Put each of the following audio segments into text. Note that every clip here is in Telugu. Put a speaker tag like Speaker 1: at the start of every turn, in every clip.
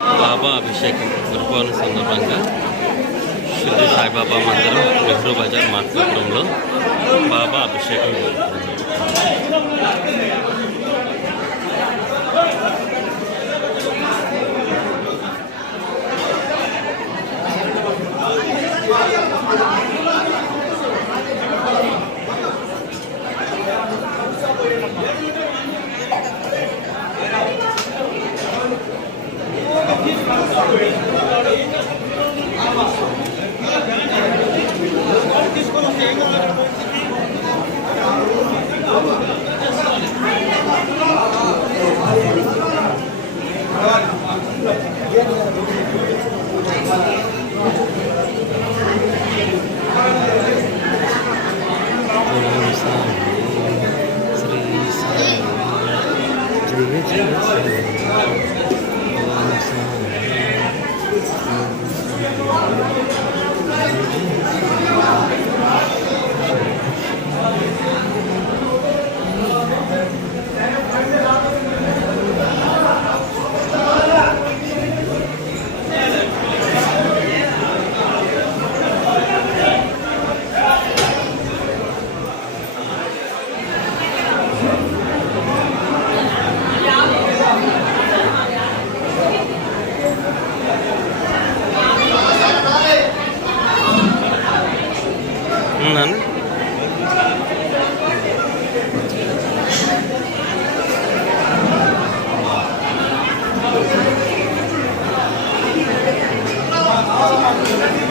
Speaker 1: బాబా అభిషేకం గురుపౌర్ణమి సందర్భంగా షిర్డి సాయిబాబా మందిరం నెహ్రూ బజార్ మార్కెట్లో బాబా అభిషేకం జరుగుతుంది. göreceğiz. Thank you.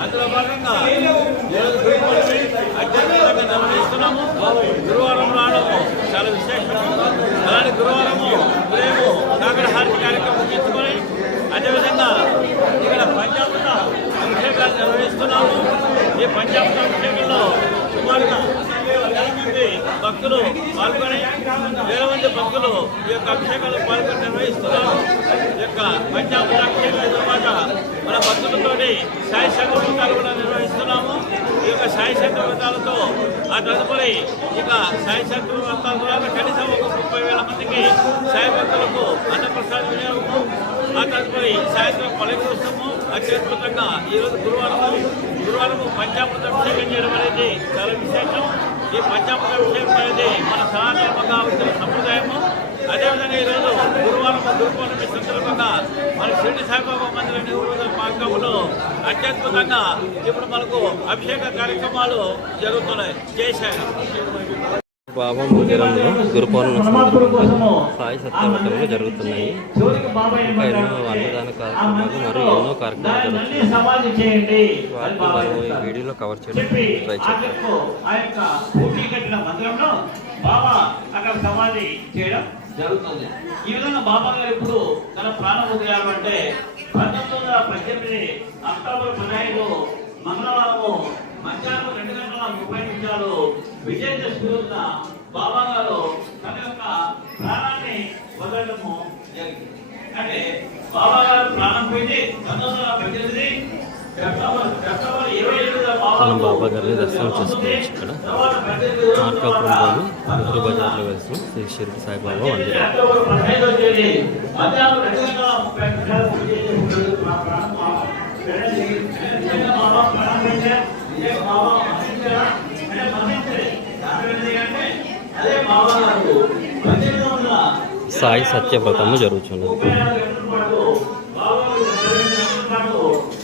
Speaker 2: అందులో భాగంగా ఈరోజు నిర్వహిస్తున్నాము గురువారం రావడం చాలా విశేషం. అలాంటి గురువారం ఉదయము కాకరహారతి కార్యక్రమం ముగించుకొని అదేవిధంగా ఇక్కడ పంచామృత అభిషేకాలు నిర్వహిస్తున్నాము ఈ పంజాబ్ అభిషేకంలో సుమారుగా వేల మంది భక్తులు పాల్గొని వేల మంది భక్తులు ఈ యొక్క అభిషేకాలు పాల్గొని నిర్వహిస్తున్నారు. ఈ యొక్క పంజాబ్ అభిషేకాలతో తర్వాత మన భక్తులతో సాయి సంఘాలు కూడా నిర్వహిస్తున్నాము. ఈ యొక్క సాయి సంఘాలతో ఆ తదుపరి ఇక సాయి సంఘాల తర్వాత కనీసం ఒక ముప్పై వేల మందికి సాయి భక్తులకు అన్నప్రసాద వినియోగము. ఆ తదుపరి సాయంత్రం పలకరిస్తాము అత్యద్భుతంగా ఈరోజు గురువారం గురువారం పంచామృత అభిషేకం చేయడం అనేది చాలా విశేషం. ఈ పంచామృత అభిషేకం అనేది మన సనాతనంగా వచ్చిన సంప్రదాయము. అదేవిధంగా ఈరోజు గురువారం గురు సందర్భంగా మన షిరిడి సాయిబాబా మందిర నిర్వహణ మార్గంలో అత్యద్భుతంగా ఇప్పుడు మనకు అభిషేక కార్యక్రమాలు జరుగుతున్నాయి. చేశారు
Speaker 1: బాబా మందిరంలో గురుపౌర్ణమి సందర్భంగా సాయి సత్యవటంలో జరుగుతున్నాయి. ఇంకా ఎన్నో అన్నదాన కార్యక్రమాలు మరియు ఎన్నో కార్యక్రమాలు జరుగుతున్నాయి. వాటిని మనం ఈ వీడియోలో కవర్ ట్రై చేద్దాం.
Speaker 2: చేయడం జరుగుతుంది. ఈ విధంగా బాబా గారు ఇప్పుడు తన ప్రాణం వదిలారు అంటే పంతొమ్మిది వందల పద్దెనిమిది అక్టోబర్ పదహైదు మంగళవారము మధ్యాహ్నం రెండు గంటల ముప్పై నిమిషాలు విజయదశమి రోజున బాబా గారు తన యొక్క ప్రాణాన్ని వదలడము జరిగింది. అంటే బాబా గారు ప్రాణం పోయింది పంతొమ్మిది వందల పద్దెనిమిది సెప్టెంబర్ సెప్టెంబర్ ఇరవై ఎనిమిదిన
Speaker 1: మనం బాబా గారిని దర్శనం చేసుకోవచ్చు ఇక్కడ. మార్కాపురంలోని నెహ్రూ బజార్లో వెళ్తున్న శ్రీ షిరిడి సాయిబాబా మందిరం
Speaker 2: బాబా మరణించారా అంటే అదే బాబా గారు
Speaker 1: సాయి సత్యవ్రతము జరుగుతున్నది
Speaker 2: అంటే ఏంటంటే గంటల పాటు బాబా గారు ఇరవై గంటల పాటు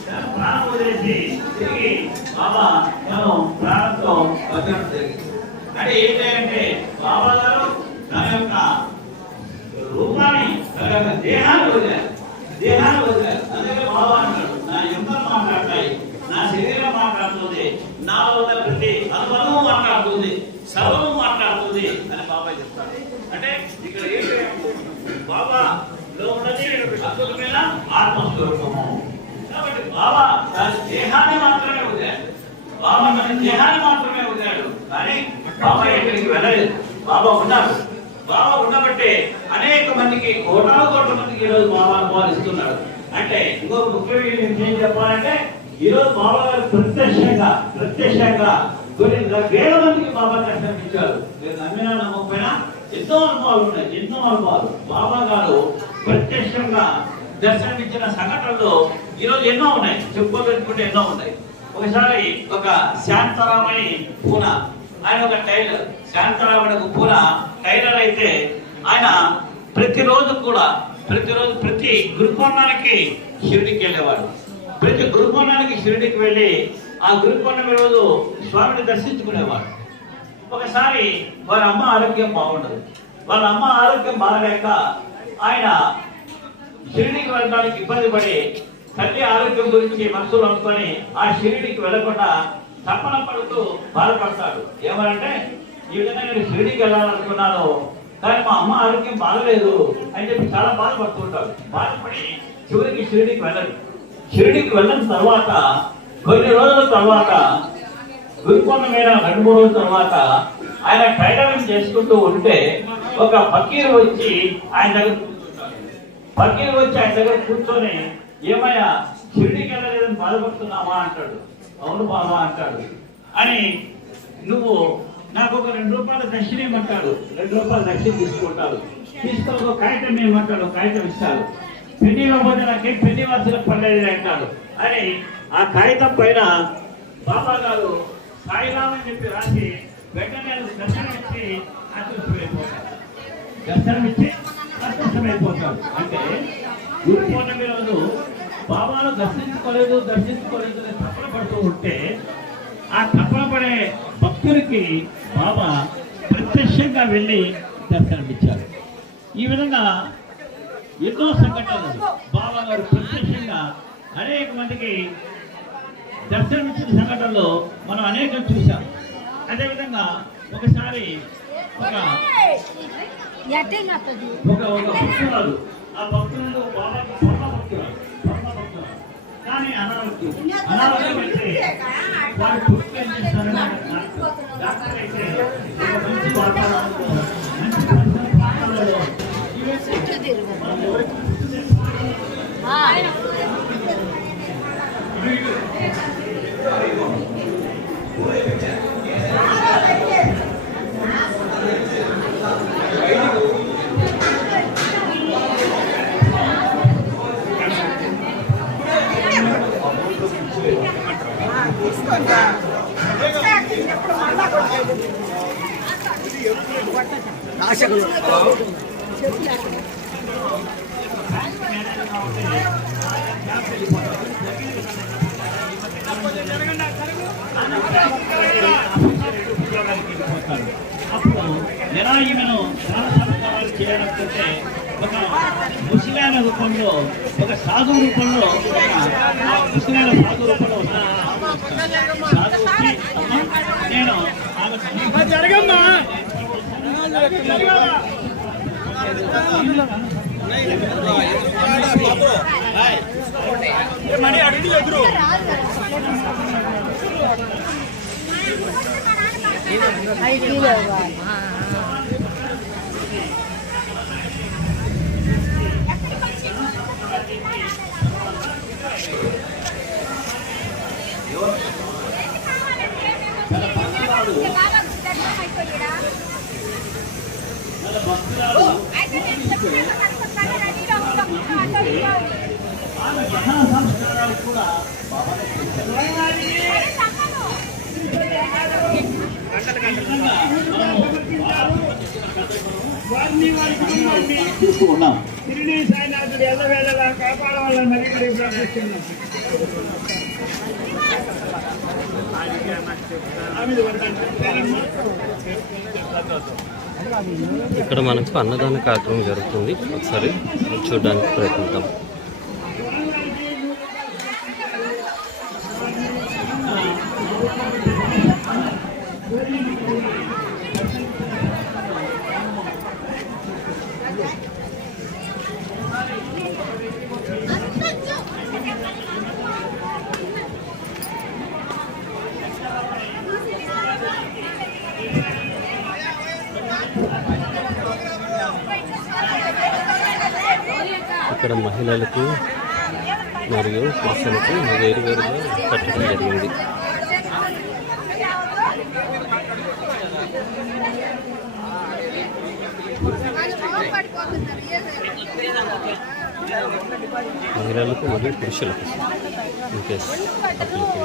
Speaker 2: తన ప్రాణం వదిలేసి తిరిగి బాబా తను ప్రాణంతో బతకడం జరిగింది అంటే ఏంటి అంటే బాబా గారు తన యొక్క రూపాన్ని తన యొక్క దేహాన్ని వదిలారు దేహాన్ని వదిలారు అందుకే బాబా అంటాడు నా ఎంత మాట్లాడతాయి నా శరీరం మాట్లాడుతుంది నాలో ఉన్న ప్రతి అనుభవం మాట్లాడుతుంది సర్వము మాట్లాడుతుంది అని బాబాయ్ చెప్తాడు అంటే ఇక్కడ ఏంటి బాబా లో ఉన్నది అద్భుతమైన ఆత్మస్వరూపము కాబట్టి బాబా తన దేహాన్ని మాత్రమే వదిలాడు. బాబా మన దేహాన్ని మాత్రమే వదిలాడు. కానీ బాబా ఎక్కడికి వెళ్ళలేదు. బాబా ఉన్నారు బాబా ఉండబట్టే అనేక మందికి కోటాను కోట్ల మందికి ఈరోజు బాబా ఇస్తున్నాడు. అంటే ఇంకొక ముఖ్యమైన విషయం చెప్పాలంటే ఈరోజు బాబా గారు ప్రత్యక్షంగా ప్రత్యక్షంగా కొన్ని వేల మందికి బాబా దర్శనం ఇచ్చారు. మీరు నమ్మినా నమ్మకపోయినా ఎన్నో అనుభవాలు ఉన్నాయి. ఎన్నో అనుభవాలు. బాబా గారు ప్రత్యక్షంగా దర్శనమిచ్చిన సంఘటనలు ఈరోజు ఎన్నో ఉన్నాయి. చెప్పుకోబెట్టుకుంటే ఎన్నో ఉన్నాయి. ఒకసారి ఒక శాంతారామని పూన ఆయన ఒక టైలర్. శాంతారామని ఒక పూన టైలర్ అయితే ఆయన ప్రతిరోజు కూడా ప్రతిరోజు ప్రతి గురుకోణానికి షిరిడికి వెళ్ళేవాడు. ప్రతి గురుకోణానికి షిరిడికి వెళ్ళి ఆ గురుపౌర్ణమి రోజు స్వామిని దర్శించుకునేవాడు. ఒకసారి వారి అమ్మ ఆరోగ్యం బాగుండదు. వాళ్ళ అమ్మ ఆరోగ్యం బాగలేక ఆయన షిరిడికి వెళ్ళడానికి ఇబ్బంది పడి తల్లి ఆరోగ్యం గురించి మనసులో అనుకొని ఆ షిరిడికి వెళ్ళకుండా తప్పన పడుతూ బాధపడతాడు. ఏమనంటే ఈ విధంగా నేను షిరిడికి వెళ్ళాలనుకున్నాను కానీ మా అమ్మ ఆరోగ్యం బాగలేదు అని చెప్పి చాలా బాధపడుతుంటాడు బాధపడి చివరికి షిరిడికి వెళ్ళడు. షిరిడికి వెళ్ళిన తర్వాత కొన్ని రోజుల తర్వాత గురుకొండ మీద రెండు మూడు రోజుల తర్వాత ఆయన టైలరింగ్ చేసుకుంటూ ఉంటే ఒక ఫకీర్ వచ్చి ఆయన దగ్గర కూర్చుంటాడు వచ్చి ఆయన దగ్గర కూర్చొని ఏమయ్యా షిరిడికి వెళ్ళలేదని బాధపడుతున్నావా? అంటాడు. అవును బాబా అంటాడు. అని నువ్వు నాకు ఒక రెండు రూపాయల దక్షిణ ఇవ్వమంటాడు. రెండు రూపాయల దక్షిణ తీసుకుంటాడు. తీసుకొని ఒక కాగితం ఏమంటాడు కాగితం ఇస్తాడు. పెళ్ళి ఇవ్వకపోతే నాకేం పెళ్ళి వాసన పడలేదు అంటాడు. అని ఆ కాగితం పైన బాబా గారు సాయిరామ్ అని చెప్పి రాసి వెంటనే దర్శనం ఇచ్చి అదృష్టమైపోతాడు దర్శనం ఇచ్చి అదృష్టమైపోతాడు అంటే గురు పౌర్ణమి రోజు బాబాను దర్శించుకోలేదు దర్శించుకోలేదు తపన పడుతూ ఉంటే ఆ తపన పడే భక్తులకి బాబా ప్రత్యక్షంగా వెళ్ళి దర్శనమిచ్చారు ఈ విధంగా ఎన్నో సంఘటనలు బాబా గారు ప్రత్యక్షంగా అనేక మందికి దర్శనమిచ్చిన సంఘటనలు మనం అనేకం చూసాం అదేవిధంగా ఒకసారి ఒక భక్తురాలు ఆ భక్తులు బాబా భక్తురాలు. కానీ అనారోగ్యం అనారోగ్యం అయితే వారి పుట్టుక ఏం చేస్తారంటే డాక్టర్ అయితే మంచి వాతావరణంలో మంచి పరిసర ప్రాంతాలలో ఎవరికి
Speaker 3: ఆ.
Speaker 2: అప్పుడు ఎలా ఈమెను దాన సంస్కారాలు చేయకపోతే ఒక ముసలాయన రూపంలో ఒక సాధు రూపంలో ముసలాయన సాధు రూపంలో సాధు వచ్చి "అమ్మా, నేను ఆమె జరగమ్మా.
Speaker 3: ఐటీలో ఇవ్వాలి. ఆ, ఆ.
Speaker 2: వాళ్ళ భక్తురాలు ఆమె దహన సంస్కారాలు కూడా బాబానే చేశారు
Speaker 4: వారిని వారి కుటుంబాన్ని
Speaker 2: చూస్తూ ఉన్నాం
Speaker 4: తిరిగి సాయినాథుడు ఎల్లవేళలా కాపాడవాలని మరి మరి ప్రార్థిస్తున్నాం
Speaker 1: ఇక్కడ మనకు అన్నదాన కార్యక్రమం జరుగుతుంది. ఒకసారి చూడడానికి ప్రయత్నిద్దాం. ఇక్కడ మహిళలకు మరియు పురుషులకు వేరువేరుగా కట్టడం జరిగింది. మహిళలకు మరియు పురుషులకు. ఇన్కేస్ అప్లికెంట్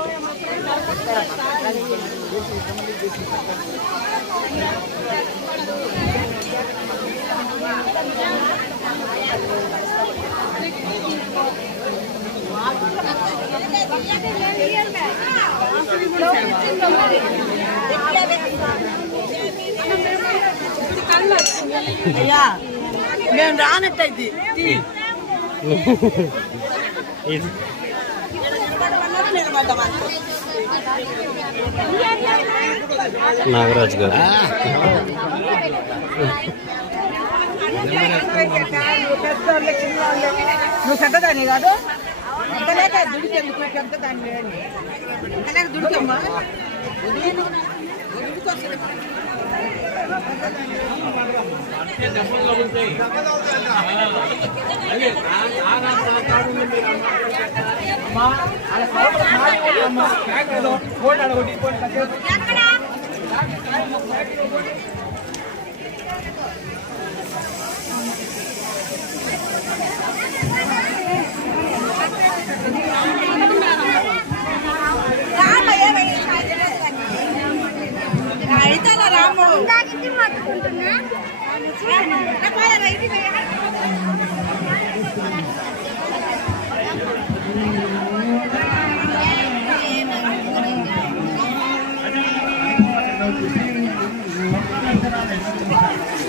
Speaker 4: అయ్యా మేము రానట్టయితే
Speaker 1: ఇది నాగరాజు గారు
Speaker 4: నువ్వు పెద్దదాన్ని కాదు అంతలేక దుడికెందుకు పెద్దదాన్ని అని అంతలేక దుడికమ్మా అయితే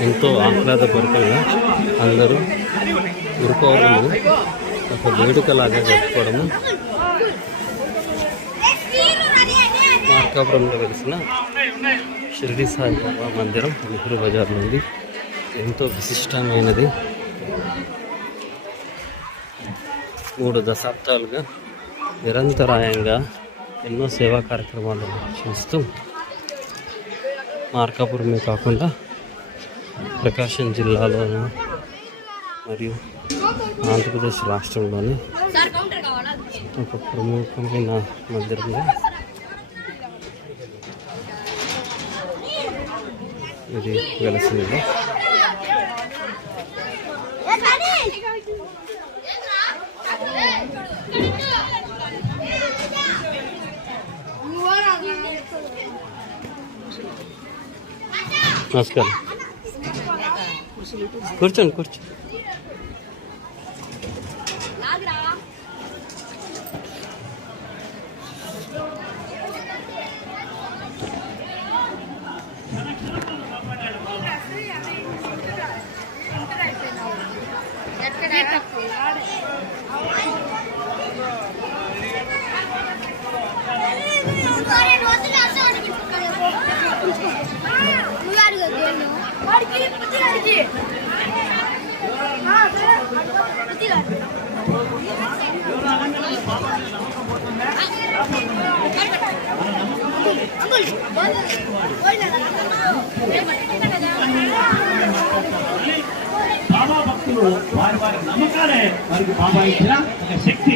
Speaker 1: ఎంతో ఆహ్లాదపరకంగా అందరూ గురుపౌర్ణము ఒక వేడుకలాగా జరుపుకోవడము. మార్కాపురంలో వెలిసిన షిరిడి సాయిబాబా మందిరం నెహ్రూ బజార్ నుండి. ఎంతో విశిష్టమైనది. మూడు దశాబ్దాలుగా నిరంతరాయంగా ఎన్నో సేవా కార్యక్రమాలు చేస్తూ మార్కాపురమే కాకుండా ప్రకాశం జిల్లాలోను మరియు ఆంధ్రప్రదేశ్ రాష్ట్రంలోని ఒక ప్రముఖమైన మందిరంగా ఇది వెలసింది నమస్కారం కూర్చోండి కూర్చోండి
Speaker 2: Angul,
Speaker 5: angul, భక్తులు వారి వారి నమ్మకాలే వారికి బాబా ఇచ్చిన ఒక శక్తి.